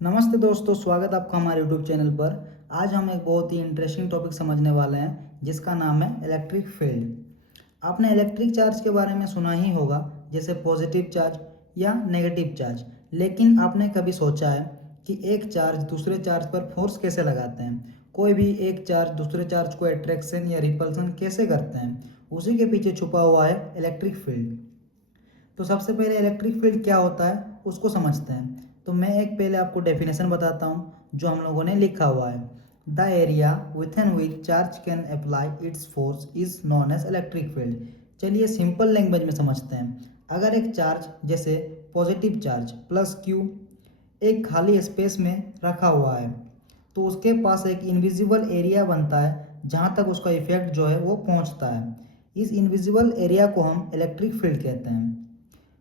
नमस्ते दोस्तों, स्वागत है आपका हमारे यूट्यूब चैनल पर। आज हम एक बहुत ही इंटरेस्टिंग टॉपिक समझने वाले हैं जिसका नाम है इलेक्ट्रिक फील्ड। आपने इलेक्ट्रिक चार्ज के बारे में सुना ही होगा, जैसे पॉजिटिव चार्ज या नेगेटिव चार्ज। लेकिन आपने कभी सोचा है कि एक चार्ज दूसरे चार्ज पर फोर्स कैसे लगाते हैं? कोई भी एक चार्ज दूसरे चार्ज को अट्रैक्शन या रिपल्सन कैसे करते हैं? उसी के पीछे छुपा हुआ है इलेक्ट्रिक फील्ड। तो सबसे पहले इलेक्ट्रिक फील्ड क्या होता है उसको समझते हैं। तो मैं एक पहले आपको डेफिनेशन बताता हूँ जो हम लोगों ने लिखा हुआ है। The area within which charge can apply its force is known as electric field. चलिए सिंपल लैंग्वेज में समझते हैं। अगर एक चार्ज जैसे पॉजिटिव चार्ज प्लस क्यू एक खाली स्पेस में रखा हुआ है, तो उसके पास एक इनविजिबल एरिया बनता है जहाँ तक उसका इफेक्ट जो है वो पहुँचता है। इस इनविजिबल एरिया को हम इलेक्ट्रिक फील्ड कहते हैं।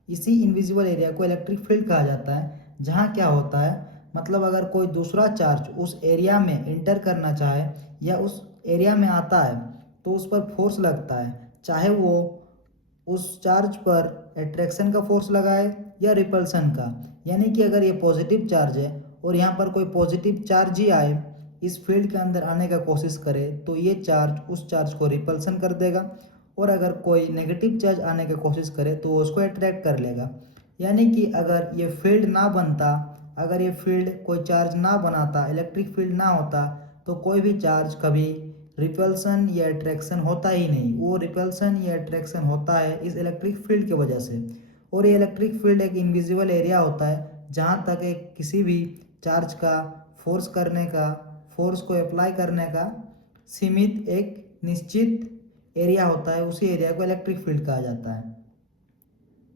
इसी इनविजिबल एरिया को इलेक्ट्रिक फील्ड कहा जाता है। जहाँ क्या होता है, मतलब अगर कोई दूसरा चार्ज उस एरिया में इंटर करना चाहे या उस एरिया में आता है तो उस पर फोर्स लगता है, चाहे वो उस चार्ज पर अट्रैक्शन का फोर्स लगाए या रिपल्सन का। यानी कि अगर ये पॉजिटिव चार्ज है और यहाँ पर कोई पॉजिटिव चार्ज ही आए, इस फील्ड के अंदर आने का कोशिश करे, तो ये चार्ज उस चार्ज को रिपल्सन कर देगा। और अगर कोई नेगेटिव चार्ज आने की कोशिश करे तो वो उसको अट्रैक्ट कर लेगा। यानी कि अगर ये फील्ड ना बनता, अगर ये फील्ड कोई चार्ज ना बनाता, इलेक्ट्रिक फील्ड ना होता, तो कोई भी चार्ज कभी रिपल्सन या अट्रैक्शन होता ही नहीं। वो रिपल्सन या अट्रैक्शन होता है इस इलेक्ट्रिक फील्ड की वजह से। और ये इलेक्ट्रिक फील्ड एक इनविजिबल एरिया होता है जहाँ तक एक किसी भी चार्ज का फोर्स करने का, फोर्स को अप्लाई करने का सीमित एक निश्चित एरिया होता है। उसी एरिया को इलेक्ट्रिक फील्ड कहा जाता है।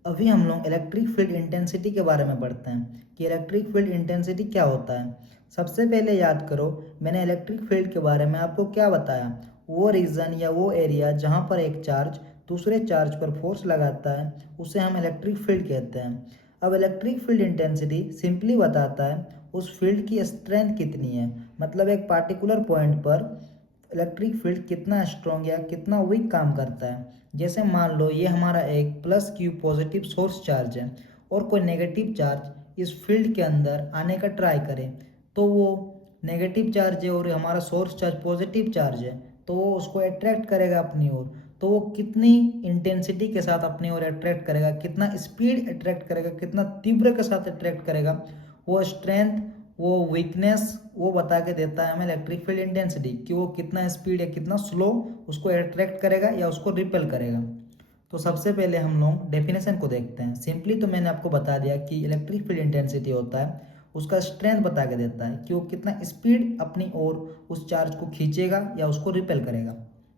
अभी हम लोग इलेक्ट्रिक फील्ड इंटेंसिटी के बारे में पढ़ते हैं कि इलेक्ट्रिक फील्ड इंटेंसिटी क्या होता है। सबसे पहले याद करो, मैंने इलेक्ट्रिक फील्ड के बारे में आपको क्या बताया। वो रीजन या वो एरिया जहाँ पर एक चार्ज दूसरे चार्ज पर फोर्स लगाता है उसे हम इलेक्ट्रिक फील्ड कहते हैं। अब इलेक्ट्रिक फील्ड इंटेंसिटी सिंपली बताता है उस फील्ड की स्ट्रेंथ कितनी है, मतलब एक पार्टिकुलर पॉइंट पर इलेक्ट्रिक फील्ड कितना स्ट्रॉन्ग या कितना वीक काम करता है। जैसे मान लो ये हमारा एक plus Q positive source charge है और कोई नेगेटिव चार्ज इस फील्ड के अंदर आने का ट्राई करे, तो वो नेगेटिव चार्ज है और हमारा सोर्स चार्ज पॉजिटिव चार्ज है, तो वो उसको अट्रैक्ट करेगा अपनी ओर। तो वो कितनी इंटेंसिटी के साथ अपनी ओर अट्रैक्ट करेगा, कितना स्पीड अट्रैक्ट करेगा, कितना तीव्र के साथ अट्रैक्ट करेगा, वो स्ट्रेंथ, वो वीकनेस वो बता के देता है हमें इलेक्ट्रिक फील्ड इंटेंसिटी, कि वो कितना स्पीड या कितना स्लो उसको अट्रैक्ट करेगा या उसको रिपेल करेगा। तो सबसे पहले हम लोग डेफिनेशन को देखते हैं। सिंपली तो मैंने आपको बता दिया कि इलेक्ट्रिक फील्ड इंटेंसिटी होता है उसका स्ट्रेंथ बता के देता है कि वो कितना स्पीड अपनी ओर उस चार्ज को खींचेगा या उसको रिपेल करेगा।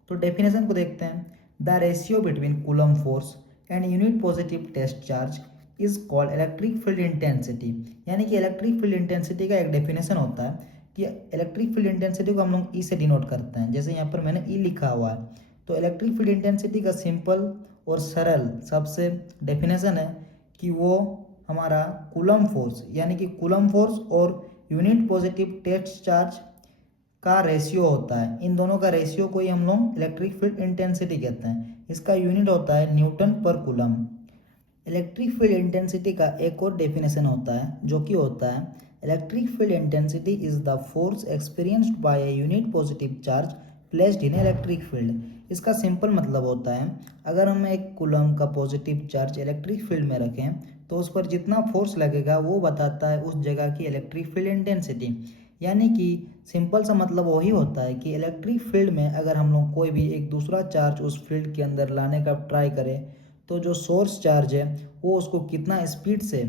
तो डेफिनेशन को देखते हैं। The ratio between coulomb force and unit positive test charge is called electric field intensity. यानी कि इलेक्ट्रिक फील्ड इंटेंसिटी का एक डेफिनेशन होता है कि इलेक्ट्रिक फील्ड इंटेंसिटी को हम लोग ई से डिनोट करते हैं। जैसे यहाँ पर मैंने ई लिखा हुआ है। तो इलेक्ट्रिक फील्ड इंटेंसिटी का सिंपल और सरल सबसे डेफिनेशन है कि वो हमारा कूलम फोर्स, यानी कि कूलम फोर्स और यूनिट पॉजिटिव टेस्ट चार्ज का रेशियो होता है। इन दोनों का रेशियो को ही हम लोग इलेक्ट्रिक फील्ड इंटेंसिटी कहते हैं। इसका यूनिट होता है न्यूटन पर कूलम। इलेक्ट्रिक फील्ड इंटेंसिटी का एक और डेफिनेशन होता है जो कि होता है electric field intensity is the force experienced bye a unit positive charge placed in electric field. इसका सिंपल मतलब होता है अगर हम एक कूलम का पॉजिटिव चार्ज इलेक्ट्रिक फील्ड में रखें तो उस पर जितना फोर्स लगेगा वो बताता है उस जगह की इलेक्ट्रिक फील्ड इंटेंसिटी। यानी कि सिंपल सा मतलब वही होता है कि इलेक्ट्रिक फील्ड में अगर हम लोग कोई भी एक दूसरा चार्ज उस फील्ड के अंदर लाने का ट्राई करें, तो जो सोर्स चार्ज है वो उसको कितना स्पीड से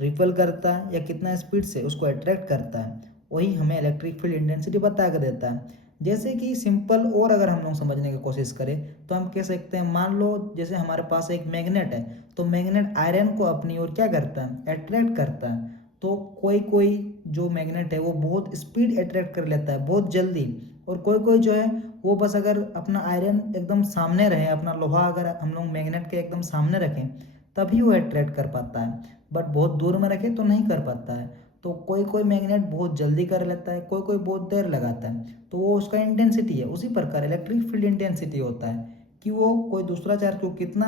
रिपेल करता है या कितना स्पीड से उसको अट्रैक्ट करता है, वही हमें इलेक्ट्रिक फील्ड इंटेंसिटी बता कर देता है। जैसे कि सिंपल और अगर हम लोग समझने की कोशिश करें तो हम कह सकते हैं, मान लो जैसे हमारे पास एक मैग्नेट है, तो मैग्नेट आयरन को अपनी ओर क्या करता है, अट्रैक्ट करता है। तो कोई कोई जो मैग्नेट है वो बहुत स्पीड अट्रैक्ट कर लेता है, बहुत जल्दी। और कोई कोई जो है वो बस अगर अपना आयरन एकदम सामने रहे, अपना लोहा अगर हम लोग मैग्नेट के एकदम सामने रखें तभी वो अट्रैक्ट कर पाता है, बट बहुत दूर में रखे तो नहीं कर पाता है। तो कोई कोई मैग्नेट बहुत जल्दी कर लेता है, कोई कोई बहुत देर लगाता है, तो वो उसका इंटेंसिटी है। उसी प्रकार इलेक्ट्रिक फील्ड इंटेंसिटी होता है कि वो कोई दूसरा चार्ज को कितना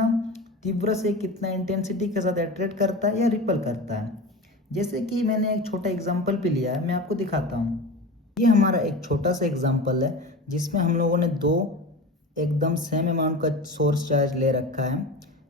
तीव्र से कितना इंटेंसिटी के साथ अट्रैक्ट करता है या रिपल करता है। जैसे कि मैंने एक छोटा एग्जांपल भी लिया है, मैं आपको दिखाता हूँ। ये हमारा एक छोटा सा एग्जांपल है जिसमें हम लोगों ने दो एकदम सेम अमाउंट का सोर्स चार्ज ले रखा है।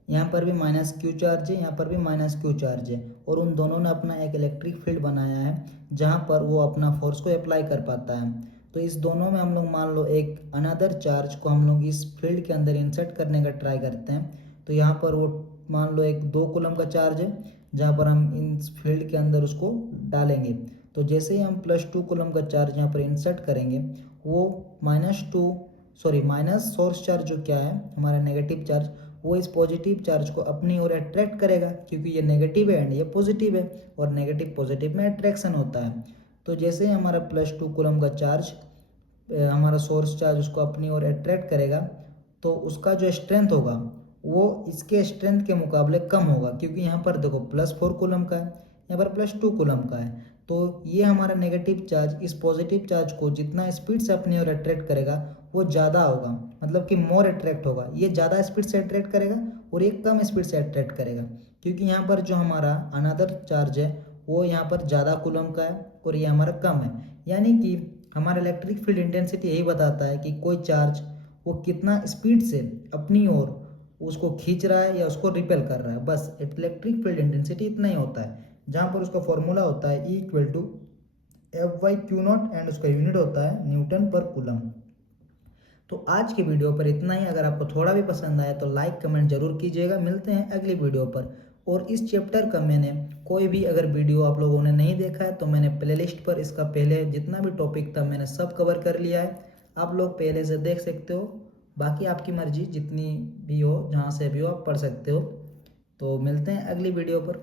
यहाँ पर भी माइनस क्यू चार्ज है, यहाँ पर भी माइनस क्यू चार्ज है, और उन दोनों ने अपना एक इलेक्ट्रिक फील्ड बनाया है जहाँ पर वो अपना फोर्स को अप्लाई कर पाता है। तो इस दोनों में हम लोग मान लो एक अनदर चार्ज को हम लोग इस फील्ड के अंदर इंसर्ट करने का ट्राई करते हैं। तो यहाँ पर वो मान लो एक 2 कूलम का चार्ज है जहाँ पर हम इस फील्ड के अंदर उसको डालेंगे। तो जैसे ही हम +2 कूलम का चार्ज यहाँ पर इंसर्ट करेंगे, वो माइनस सोर्स चार्ज जो क्या है हमारा नेगेटिव चार्ज, वो इस पॉजिटिव चार्ज को अपनी ओर अट्रैक्ट करेगा, क्योंकि ये नेगेटिव है एंड ये पॉजिटिव है, और नेगेटिव पॉजिटिव में अट्रैक्शन होता है। तो जैसे ही हमारा +2 कूलम का चार्ज हमारा सोर्स चार्ज उसको अपनी ओर अट्रैक्ट करेगा, तो उसका जो स्ट्रेंथ होगा वो इसके स्ट्रेंथ के मुकाबले कम होगा, क्योंकि यहाँ पर देखो +4 कूलम का है, यहाँ पर +2 कूलम का है। तो ये हमारा नेगेटिव चार्ज इस पॉजिटिव चार्ज को जितना स्पीड से अपनी ओर अट्रैक्ट करेगा वो ज़्यादा होगा, मतलब कि मोर अट्रैक्ट होगा। ये ज़्यादा स्पीड से अट्रैक्ट करेगा और ये कम स्पीड से अट्रैक्ट करेगा, क्योंकि यहाँ पर जो हमारा अनदर चार्ज है वो यहाँ पर ज़्यादा कूलम का है और ये हमारा कम है। यानी कि हमारा इलेक्ट्रिक फील्ड इंटेंसिटी यही बताता है कि कोई चार्ज वो कितना स्पीड से अपनी ओर उसको खींच रहा है या उसको रिपेल कर रहा है। बस इलेक्ट्रिक फील्ड इंटेंसिटी इतना ही होता है, जहाँ पर उसका फॉर्मूला होता है E=F/Q0 एंड उसका यूनिट होता है न्यूटन पर कूलम। तो आज के वीडियो पर इतना ही। अगर आपको थोड़ा भी पसंद आया तो लाइक कमेंट जरूर कीजिएगा। मिलते हैं अगली वीडियो पर। और इस चैप्टर का मैंने कोई भी अगर वीडियो आप लोगों ने नहीं देखा है तो मैंने प्लेलिस्ट पर इसका पहले जितना भी टॉपिक था मैंने सब कवर कर लिया है, आप लोग पहले से देख सकते हो। बाकी आपकी मर्जी, जितनी भी हो जहाँ से भी हो आप पढ़ सकते हो। तो मिलते हैं अगली वीडियो पर।